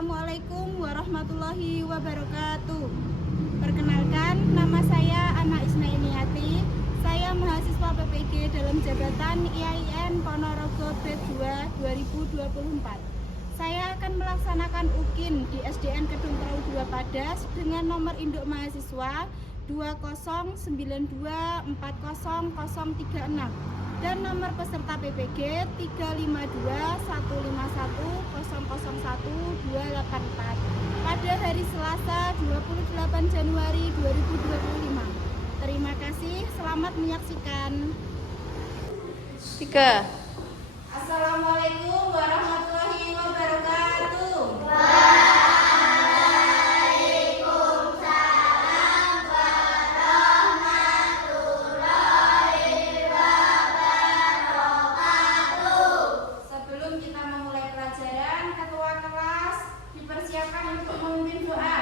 Assalamualaikum warahmatullahi wabarakatuh. Perkenalkan, nama saya Ana Isnainiati. Saya mahasiswa PPG dalam jabatan IAIN Ponorogo Grade 2 2024. Saya akan melaksanakan UKIN di SDN Kedung Prau 2 Padas dengan nomor induk mahasiswa 209240036 dan nomor peserta PPG 35215100124 pada hari Selasa 28 Januari 2025. Terima kasih, selamat menyaksikan. 3. Assalamualaikum warahmatullahi wabarakatuh. Sebelum kita memulai pelajaran, ketua kelas dipersiapkan untuk memimpin doa.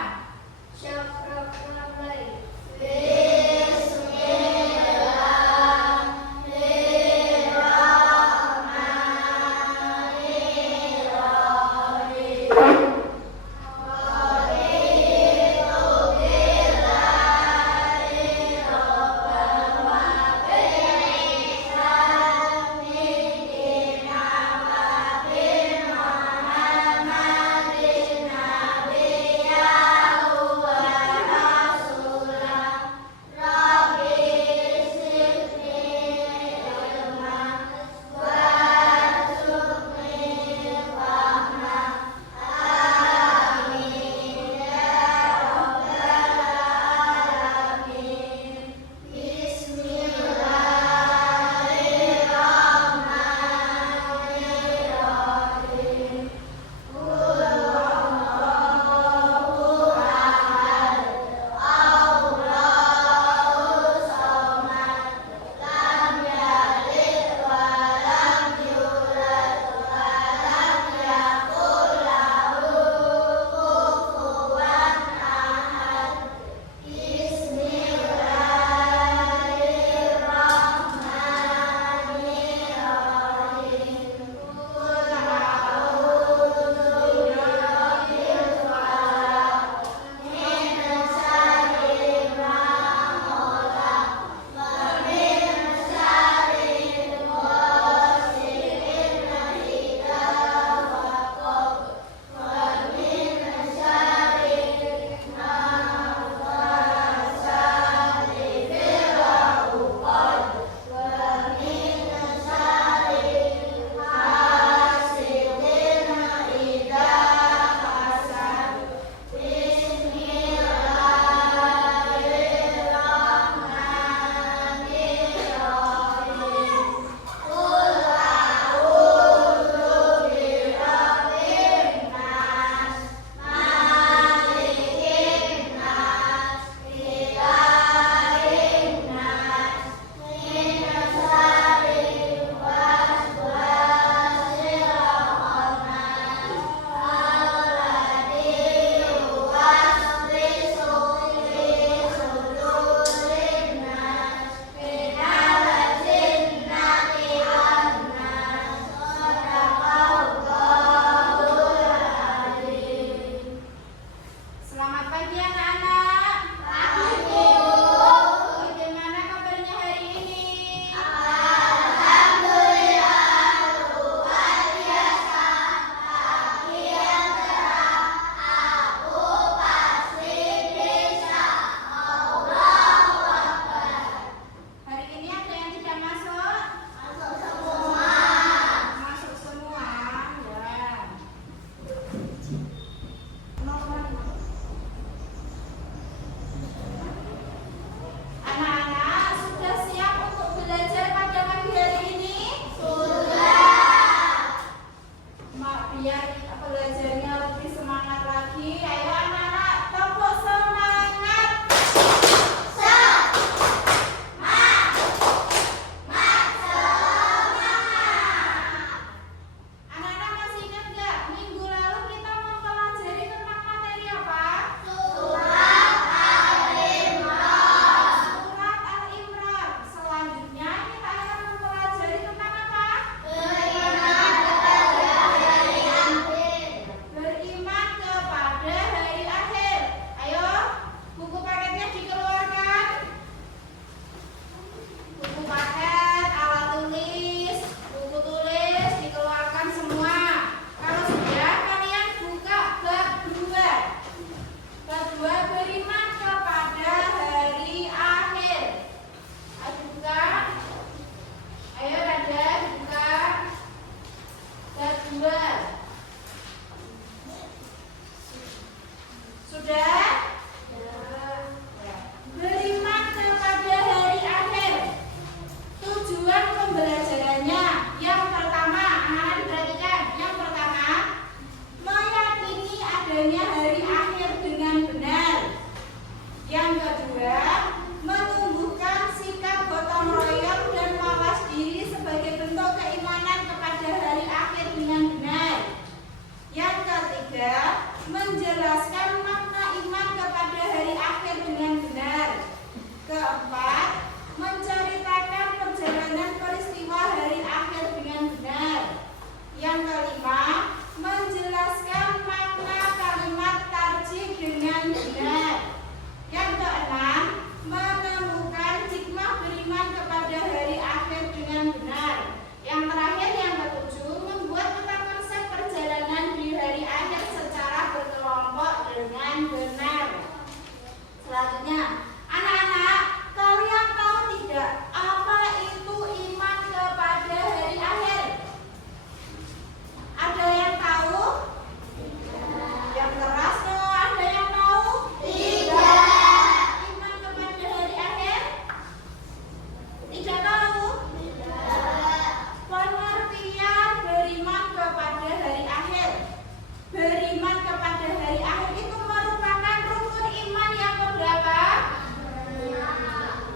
Beriman kepada hari akhir itu merupakan rukun iman yang keberapa?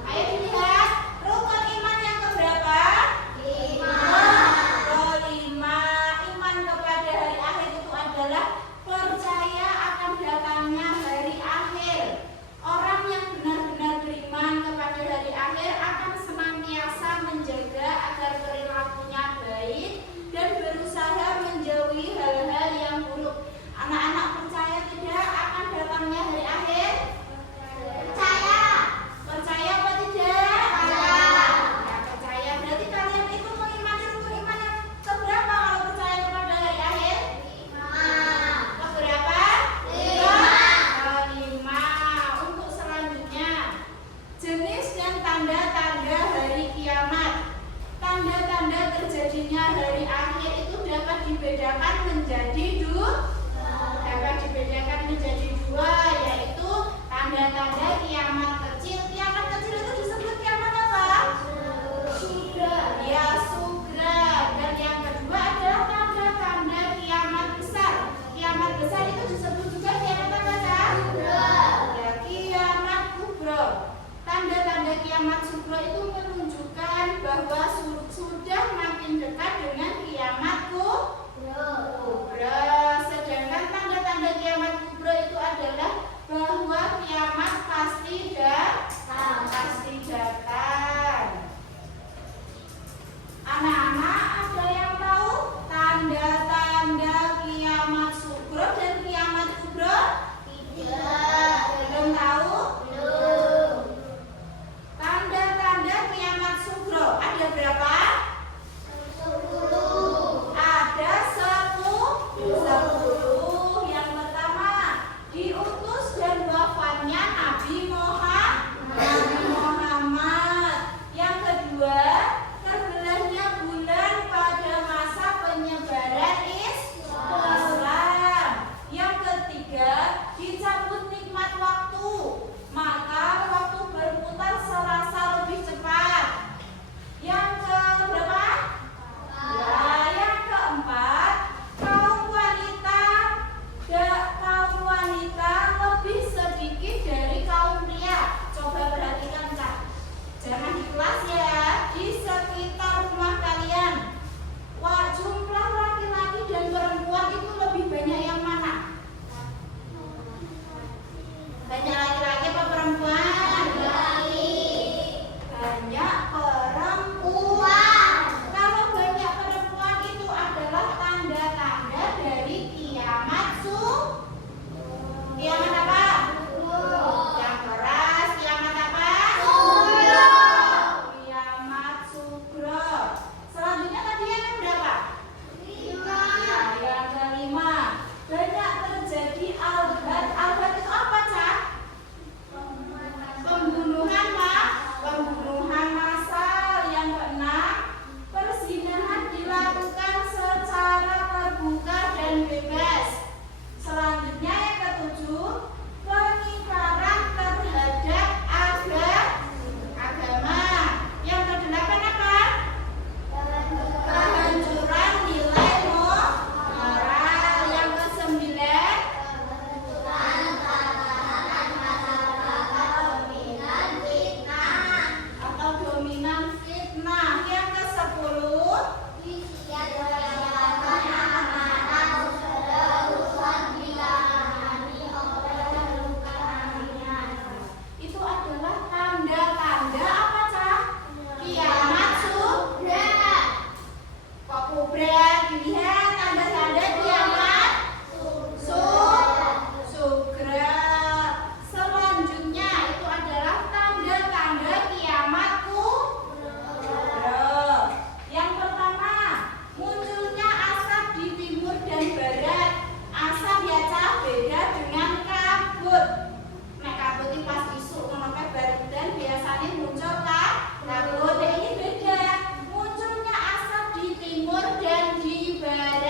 Ayo dilihat, rukun iman yang keberapa? 5. Iman kepada hari akhir itu adalah percaya akan datangnya hari akhir. Orang yang benar-benar beriman kepada hari akhir akan senantiasa menjaga agar perilakunya baik dan berusaha menjauhi hal-hal yang buruk. Anak-anak percaya tidak akan datangnya hari akhir? Percaya. Percaya apa tidak? Percaya. Ya, percaya. Berarti kalian itu mengimani rukun iman yang keberapa kalau percaya kepada hari akhir? 5. Keberapa? 5. Untuk selanjutnya, jenis dan tanda-tanda hari kiamat. Tanda-tanda terjadinya hari akhir itu dapat dibedakan menjadi dua, yaitu tanda-tanda kiamat kecil. Kiamat kecil itu disebut kiamat apa? Sugra. Ya, sugra. Dan yang kedua adalah tanda-tanda kiamat besar. Kiamat besar itu disebut juga kiamat apa? Sugra. Ya, kiamat kubro. Tanda-tanda kiamat sugro itu menunjukkan bahwa sudah makin dekat dengan kiamat kubro. Sedangkan tanda-tanda kiamat kubro itu adalah bahwa kiamat pasti datang. Anak-anak, ada yang tahu tanda-tanda kiamat sugro dan kiamat kubro? Tidak. Belum tahu? Belum. Tanda-tanda kiamat sugro ada berapa? 10. Ada 10. Yang pertama, diutus dan wafatnya Nabi Muhammad. Yang kedua, terbelahnya bulan pada masa penyebaran Islam. Yang ketiga, dicabut nikmat waktu, maka waktu berputar serasa lebih cepat. Yang keberapa? Ya, yang keempat, kaum wanita lebih sedikit dari kaum pria. Coba perhatikan, Kak. Jangan di kelas ya, di sekitar rumah kalian. Wah, jumlah laki-laki dan perempuan itu lebih banyak yang mana? Banyak laki-laki apa perempuan? Banyak perempuan. Kalau banyak perempuan itu adalah tanda-tanda dari kiamat kiamat apa? Yang keras, kiamat apa? Kiamat sugro. Selanjutnya tadi yang berapa? 5. Yang kelima, banyak terjadi al-ghat. Al-ghat itu apa, Cak? Pembunuhan massal. Yang keenam, perzinahan dilakukan secara terbuka dan bebas. Selanjutnya yang ketujuh, pengingkaran terhadap agama. Yang kedelapan apa? Kehancuran nilai moral. Yang kesembilan, dominan fitnah. Yang kesepuluh, itu adalah tanda-tanda apa, Cak? Kiamat sugro. Kok kubra? Dilihat tanda-tanda kiamat sugro. Selanjutnya itu adalah tanda-tanda kiamat kubro. Yang pertama, munculnya asap di timur dan barat. Asap ya, Cak, beda dengan kabut. Nek kabut itu pas isuk ngono baru dan biasanya muncul kabut. Ini beda. Munculnya asap di timur dan di barat.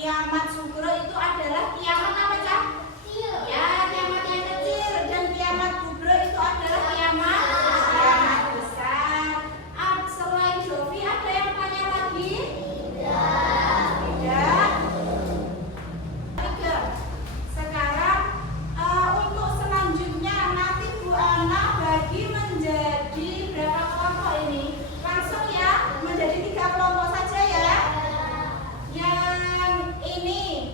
Kiamat sugro itu adalah kiamat apa, Cak? Ya, kiamat yang kecil. Dan kiamat kubro itu adalah kiamat besar. Selain Jovi ada yang tanya lagi? Tidak. Tiga. Sekarang untuk selanjutnya nanti Bu Ana bagi menjadi berapa kelompok ini? Langsung ya, menjadi 3 kelompok saja ya. Yang ini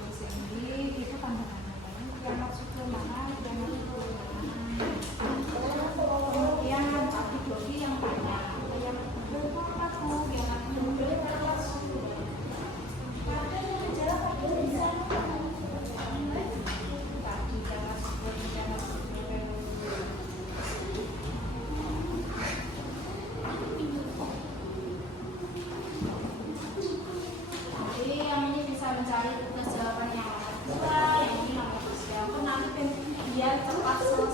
Itu tanda-tandanya kiamat sudah mana, kiamat sudah mana. Kemudian antibodi yang banyak, yang berlaku, yang berlaku. Pada gejala pada bisa tadi kiamat sudah. Jadi yang ini bisa mencari tugas jawaban yang nomor 2, yang ini nomor 3. Nanti biar cepat selesai.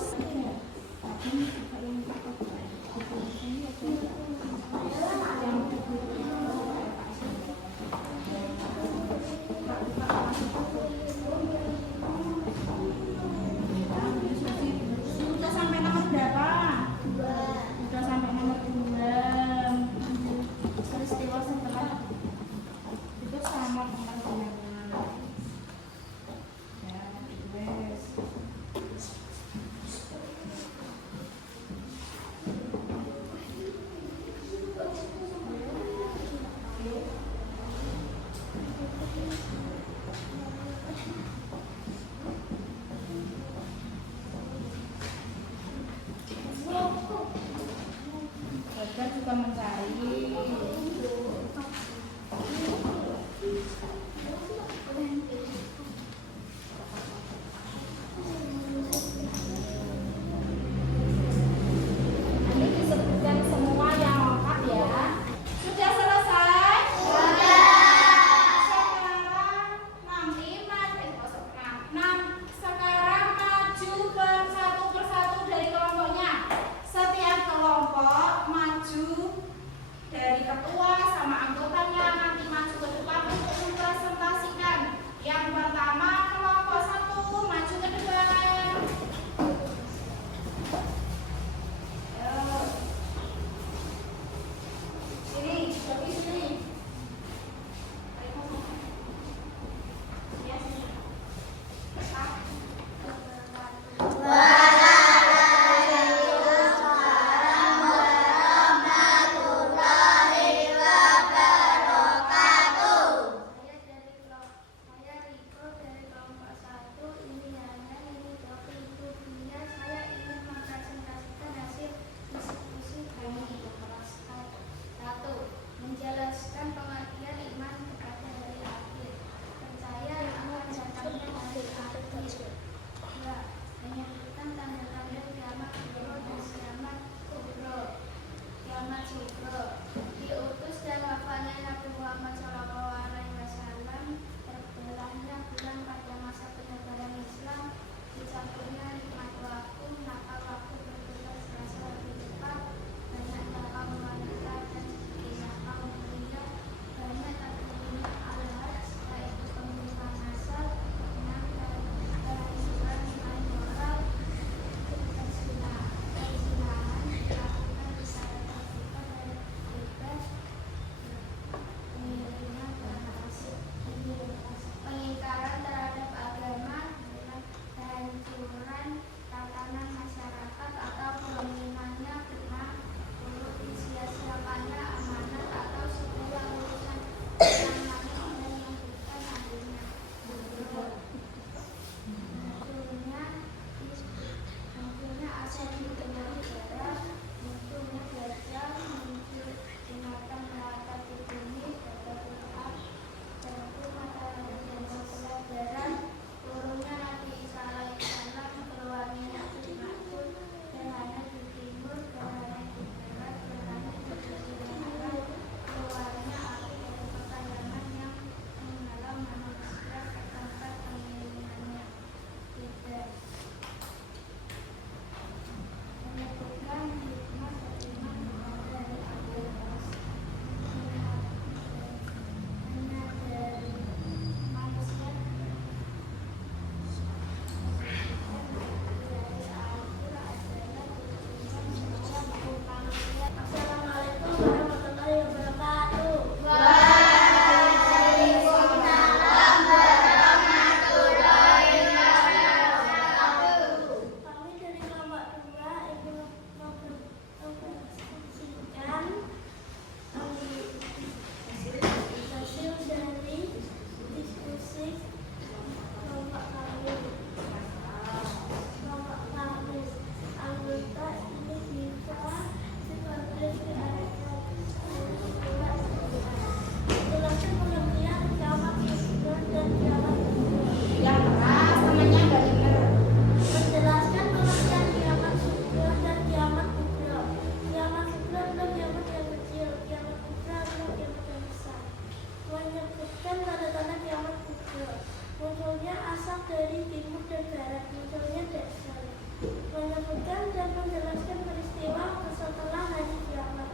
menyebutkan dan menjelaskan peristiwa setelah hari kiamat,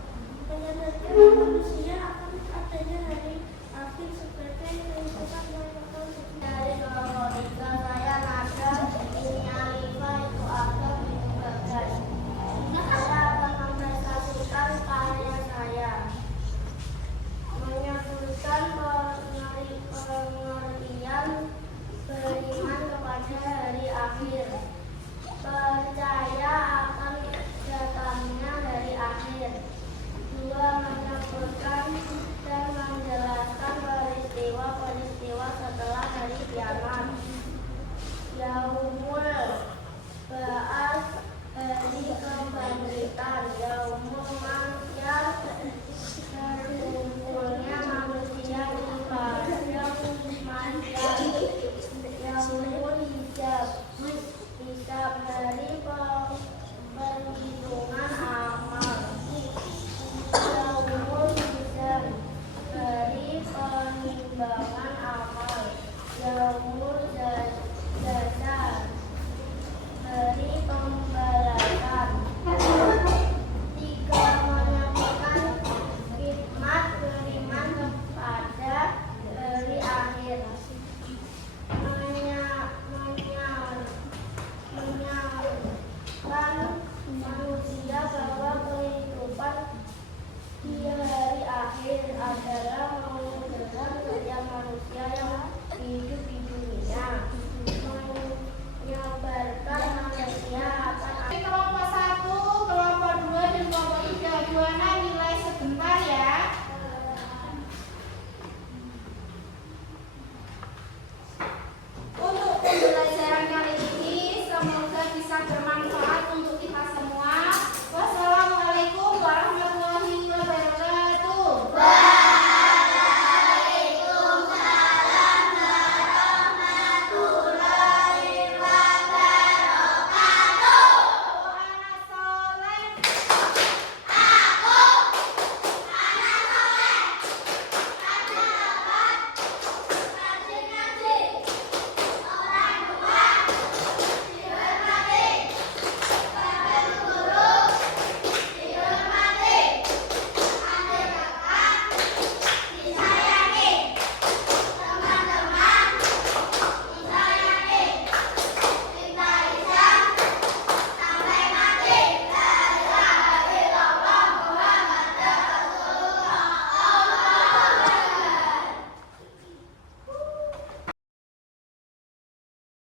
menyadarkan